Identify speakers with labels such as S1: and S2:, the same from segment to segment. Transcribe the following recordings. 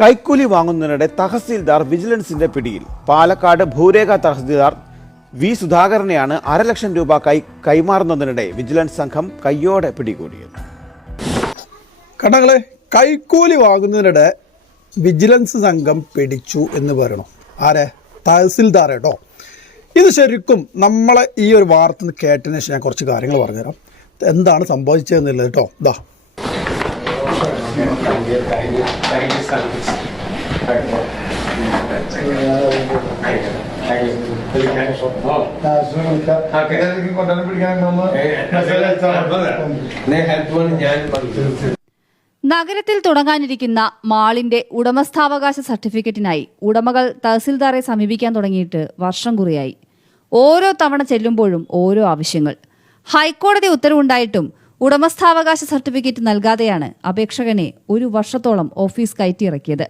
S1: കൈക്കൂലി വാങ്ങുന്നതിനിടെ തഹസീൽദാർ വിജിലൻസിന്റെ പിടിയിൽ. പാലക്കാട് ഭൂരേഖ തഹസീൽദാർ വി സുധാകരനെയാണ് അരലക്ഷം രൂപ കൈ കൈമാറുന്നതിനിടെ വിജിലൻസ് സംഘം കയ്യോടെ പിടികൂടിയത്.
S2: കടകളെ കൈക്കൂലി വാങ്ങുന്നതിനിടെ വിജിലൻസ് സംഘം പിടിച്ചു എന്ന് പറയണം. ആരെ? തഹസിൽദാർ കേട്ടോ ഇത് ശരിക്കും നമ്മളെ ഈ ഒരു വാർത്ത കേട്ടതിന് ശേഷം ഞാൻ കുറച്ച് കാര്യങ്ങൾ പറഞ്ഞുതരാം. എന്താണ് സംഭവിച്ചതെന്നുള്ളത് കേട്ടോ ഇതാ
S3: നഗരത്തിൽ തുടങ്ങാനിരിക്കുന്ന മാളിന്റെ ഉടമസ്ഥാവകാശ സർട്ടിഫിക്കറ്റിനായി ഉടമകൾ തഹസിൽദാറെ സമീപിക്കാൻ തുടങ്ങിയിട്ട് വർഷം കുറിയായി. ഓരോ തവണ ചെല്ലുമ്പോഴും ഓരോ ആവശ്യങ്ങൾ. ഹൈക്കോടതി ഉത്തരവുണ്ടായിട്ടും ഉടമസ്ഥാവകാശ സർട്ടിഫിക്കറ്റ് നൽകാതെയാണ് അപേക്ഷകനെ ഒരു വർഷത്തോളം ഓഫീസ് കയറ്റിയിറക്കിയത്.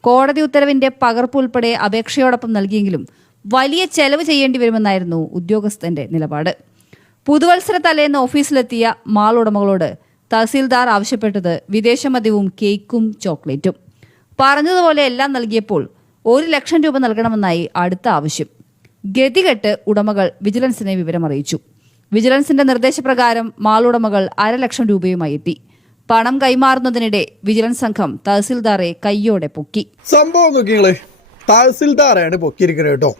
S3: കോടതി ഉത്തരവിന്റെ പകർപ്പ് ഉൾപ്പെടെ അപേക്ഷയോടൊപ്പം നൽകിയെങ്കിലും വലിയ ചെലവ് ചെയ്യേണ്ടി വരുമെന്നായിരുന്നു ഉദ്യോഗസ്ഥന്റെ നിലപാട്. പുതുവത്സര തലേന്ന് ഓഫീസിലെത്തിയ മാൾ ഉടമകളോട് തഹസീൽദാർ ആവശ്യപ്പെട്ടത് വിദേശമദ്യവും കേക്കും ചോക്ലേറ്റും. പറഞ്ഞതുപോലെ എല്ലാം നൽകിയപ്പോൾ ഒരു ലക്ഷം രൂപ നൽകണമെന്നായി അടുത്ത ആവശ്യം. ഗതികെട്ട് ഉടമകൾ വിജിലൻസിനെ വിവരമറിയിച്ചു. വിജിലൻസിന്റെ നിർദ്ദേശപ്രകാരം മാളുടമകൾ അരലക്ഷം രൂപയുമായി എത്തി. പണം കൈമാറുന്നതിനിടെ വിജിലൻസ് സംഘം തഹസിൽദാറെ കയ്യോടെ പൊക്കി.
S2: സംഭവം നോക്കിങ്ങളെ തഹസിൽദാറാണ് പൊക്കിയിരിക്കുന്നത് കേട്ടോ.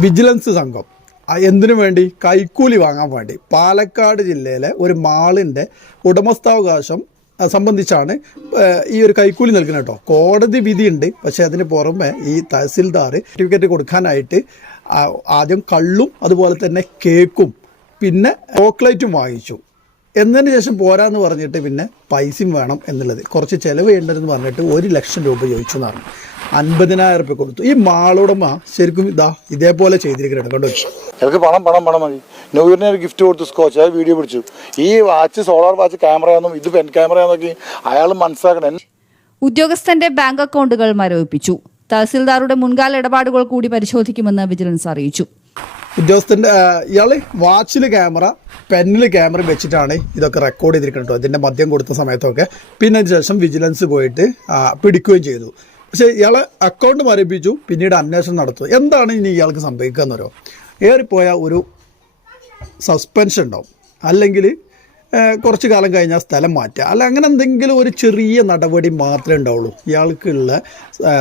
S2: വിജിലൻസ് സംഘം. എന്തിനു വേണ്ടി? കൈക്കൂലി വാങ്ങാൻ വേണ്ടി. പാലക്കാട് ജില്ലയിലെ ഒരു മാളിന്റെ ഉടമസ്ഥാവകാശം സംബന്ധിച്ചാണ് ഈ ഒരു കൈക്കൂലി നൽകുന്നത് കേട്ടോ. കോടതി വിധിയുണ്ട്. പക്ഷേ അതിന് പുറമെ ഈ തഹസിൽദാർ സർട്ടിഫിക്കറ്റ് കൊടുക്കാനായിട്ട് ആദ്യം കള്ളും അതുപോലെ തന്നെ കേക്കും പിന്നെ ചോക്ലേറ്റും വാങ്ങിച്ചു. എന്നതിന് ശേഷം പോരാന്ന് പറഞ്ഞിട്ട് പിന്നെ പൈസയും വേണം എന്നുള്ളത്. കുറച്ച് ചിലവ് ചെയ്യേണ്ടതെന്ന് പറഞ്ഞിട്ട് ഒരു ലക്ഷം രൂപ ചോദിച്ചു എന്നാണ് അൻപതിനായിരം രൂപ കൊടുത്തു. ഈ മാളുടമ ശരിക്കും ഇതാ ഇതേപോലെ ചെയ്തിരിക്കുന്നുണ്ട്. കണ്ടോ?
S4: എനിക്ക് പണം പണം പണം മതി. നൂറിനെ ഒരു ഗിഫ്റ്റ് കൊടുത്തു സ്കോച്ച് അത് വീഡിയോ പിടിച്ചു. ഈ വാച്ച് സോളാർ വാച്ച് ക്യാമറയാണെന്നും ഇത് പെൻ ക്യാമറയാണെന്നൊക്കെ അയാൾ മനസ്സിലാക്കണം.
S3: ഉദ്യോഗസ്ഥന്റെ ബാങ്ക് അക്കൗണ്ടുകൾ മരവിപ്പിച്ചു. തഹസിൽദാറുടെ മുൻകാല ഇടപാടുകൾ കൂടി പരിശോധിക്കുമെന്ന് വിജിലൻസ് അറിയിച്ചു.
S2: ഉദ്യോഗസ്ഥന്റെ ഇയാൾ വാച്ചിൽ ക്യാമറ പെന്നിൽ ക്യാമറ വെച്ചിട്ടാണ് ഇതൊക്കെ റെക്കോർഡ് ചെയ്തിരിക്കുന്നത് ഇതിന്റെ മദ്യം കൊടുത്ത സമയത്തൊക്കെ. പിന്നെ ശേഷം വിജിലൻസ് പോയിട്ട് പിടിക്കുകയും ചെയ്തു. പക്ഷേ ഇയാളെ അക്കൗണ്ട് മരപ്പിച്ചു പിന്നീട് അന്വേഷണം നടത്തും എന്താണ് ഇനി ഇയാൾക്ക് സംഭവിക്കുക എന്നറിയോ? ഏറിപ്പോയ ഒരു സസ്പെൻഷൻ ഉണ്ടാവും. അല്ലെങ്കിൽ കുറച്ച് കാലം കഴിഞ്ഞാൽ സ്ഥലം മാറ്റുക അല്ല അങ്ങനെ എന്തെങ്കിലും ഒരു ചെറിയ നടപടി മാത്രമേ ഉണ്ടാവുള്ളൂ. ഇയാൾക്കുള്ള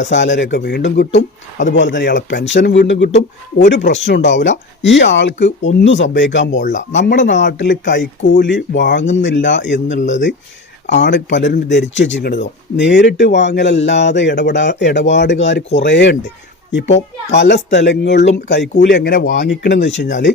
S2: സാലറിയൊക്കെ വീണ്ടും കിട്ടും. അതുപോലെ തന്നെ ഇയാളെ പെൻഷനും വീണ്ടും കിട്ടും. ഒരു പ്രശ്നം ഉണ്ടാവില്ല. ഈ ആൾക്ക് ഒന്നും സംഭവിക്കാൻ പോകില്ല നമ്മുടെ നാട്ടിൽ കൈക്കൂലി വാങ്ങുന്നില്ല എന്നുള്ളത് ആണ് പലരും ധരിച്ചു വെച്ചിരിക്കുന്നത്. നേരിട്ട് വാങ്ങലല്ലാതെ ഇടപെടാ ഇടപാടുകാർ കുറേ ഉണ്ട്. ഇപ്പോൾ പല സ്ഥലങ്ങളിലും കൈക്കൂലി എങ്ങനെ വാങ്ങിക്കണമെന്ന് വെച്ച് കഴിഞ്ഞാൽ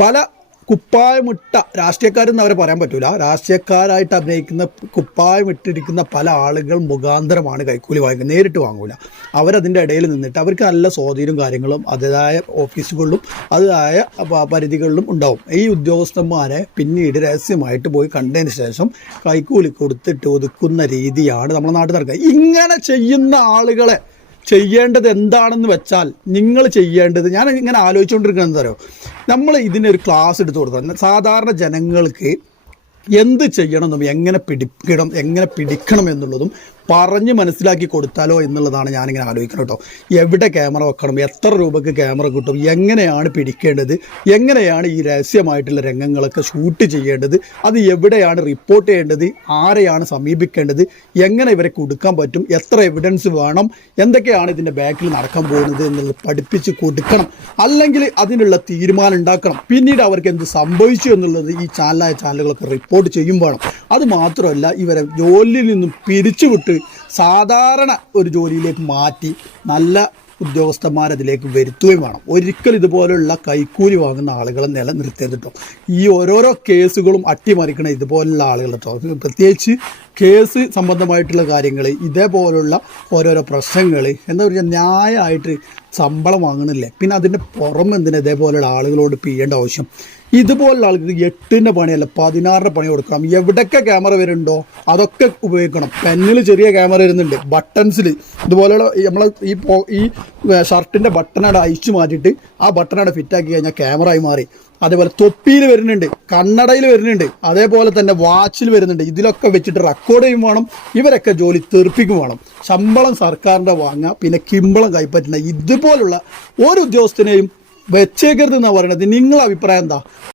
S2: പല കുപ്പായമിട്ട രാഷ്ട്രീയക്കാരെന്ന് അവരെ പറയാൻ പറ്റൂല. രാഷ്ട്രീയക്കാരായിട്ട് അഭിനയിക്കുന്ന കുപ്പായമിട്ടിരിക്കുന്ന പല ആളുകൾ മുഖാന്തരമാണ് കൈക്കൂലി വാങ്ങുക. നേരിട്ട് വാങ്ങൂല. അവരതിന്റെ ഇടയിൽ നിന്നിട്ട് അവർക്ക് നല്ല സ്വാധീനവും കാര്യങ്ങളും അതിന്റെതായ ഓഫീസുകളിലും അതായ പരിധികളിലും ഉണ്ടാവും. ഈ ഉദ്യോഗസ്ഥന്മാരെ പിന്നീട് രഹസ്യമായിട്ട് പോയി കണ്ടതിന് ശേഷം കൈക്കൂലി കൊടുത്തിട്ട് ഒതുക്കുന്ന രീതിയാണ് നമ്മുടെ നാട്ടിൽ നടക്കുക ഇങ്ങനെ ചെയ്യുന്ന ആളുകളെ ചെയ്യേണ്ടത് എന്താണെന്ന് വെച്ചാൽ നിങ്ങൾ ചെയ്യേണ്ടത് ഞാൻ ഇങ്ങനെ ആലോചിച്ചുകൊണ്ടിരിക്കുന്നത് പറയുക നമ്മൾ ഇതിനൊരു ക്ലാസ് എടുത്തു കൊടുക്കണം സാധാരണ ജനങ്ങൾക്ക് എന്ത് ചെയ്യണമെന്നും എങ്ങനെ പിടിക്കണം എങ്ങനെ പിടിക്കണം എന്നുള്ളതും പറഞ്ഞ് മനസ്സിലാക്കി കൊടുത്താലോ എന്നുള്ളതാണ് ഞാനിങ്ങനെ ആലോചിക്കുന്നത് കേട്ടോ. എവിടെ ക്യാമറ വെക്കണം? എത്ര രൂപയ്ക്ക് ക്യാമറ കിട്ടും? എങ്ങനെയാണ് പിടിക്കേണ്ടത്? എങ്ങനെയാണ് ഈ രഹസ്യമായിട്ടുള്ള രംഗങ്ങളൊക്കെ ഷൂട്ട് ചെയ്യേണ്ടത്? അത് എവിടെയാണ് റിപ്പോർട്ട് ചെയ്യേണ്ടത്? ആരെയാണ് സമീപിക്കേണ്ടത്? എങ്ങനെ ഇവരെ കൊടുക്കാൻ പറ്റും? എത്ര എവിഡൻസ് വേണം? എന്തൊക്കെയാണ് ഇതിന്റെ ബാക്കിൽ നടക്കാൻ പോകുന്നത് എന്നുള്ളത് പഠിപ്പിച്ച് കൊടുക്കണം. അല്ലെങ്കിൽ അതിനുള്ള തീരുമാനം ഉണ്ടാക്കണം. പിന്നീട് അവർക്ക് എന്ത് സംഭവിച്ചു എന്നുള്ളത് ഈ ചാനലായ ചാനലുകളൊക്കെ റിപ്പോർട്ട് ചെയ്യും വേണം അത് മാത്രമല്ല ഇവരെ ജോലിയിൽ നിന്നും പിരിച്ചുവിട്ട് സാധാരണ ഒരു ജോലിയിലേക്ക് മാറ്റി നല്ല ഉദ്യോഗസ്ഥന്മാർ അതിലേക്ക് വരുത്തുകയും വേണം. ഒരിക്കൽ ഇതുപോലുള്ള കൈക്കൂലി വാങ്ങുന്ന ആളുകളെ നിലനിർത്തരുത് കേട്ടോ ഈ ഓരോരോ കേസുകളും അട്ടിമറിക്കണ ഇതുപോലുള്ള ആളുകൾ പ്രത്യേകിച്ച് കേസ് സംബന്ധമായിട്ടുള്ള കാര്യങ്ങൾ ഇതേപോലുള്ള ഓരോരോ പ്രശ്നങ്ങൾ എന്താ പറയുക ന്യായമായിട്ട് ശമ്പളം വാങ്ങണില്ലേ പിന്നെ അതിന്റെ പുറം എന്തിനാ ആളുകളോട് പിയേണ്ട ആവശ്യം? ഇതുപോലുള്ള ആൾക്ക് എട്ടിന്റെ പണിയല്ല പതിനാറിന്റെ പണി കൊടുക്കണം. എവിടെയൊക്കെ ക്യാമറ വരുന്നുണ്ടോ അതൊക്കെ ഉപയോഗിക്കണം. പെന്നിൽ ചെറിയ ക്യാമറ വരുന്നുണ്ട് ബട്ടൺസിൽ ഇതുപോലെയുള്ള നമ്മൾ ഈ ഈ ഷർട്ടിന്റെ ബട്ടണാടെ അയച്ചു മാറ്റിയിട്ട് ആ ബട്ടണാടെ ഫിറ്റാക്കി കഴിഞ്ഞാൽ ക്യാമറ ആയി മാറി. അതേപോലെ തൊപ്പിയിൽ വരുന്നുണ്ട് കണ്ണടയിൽ വരുന്നുണ്ട് അതേപോലെ തന്നെ വാച്ചിൽ വരുന്നുണ്ട്. ഇതിലൊക്കെ വെച്ചിട്ട് റെക്കോർഡ് ചെയ്യും വേണം ഇവരൊക്കെ ജോലി തെറിപ്പിക്കും വേണം. ശമ്പളം സർക്കാരിന്റെ വാങ്ങുക പിന്നെ കിമ്പളം കൈപ്പറ്റുന്ന ഇതുപോലുള്ള ഒരു ഉദ്യോഗസ്ഥനെയും വെച്ചേക്കരുത് എന്നാണ് പറയുന്നത് നിങ്ങളെ അഭിപ്രായം എന്താ?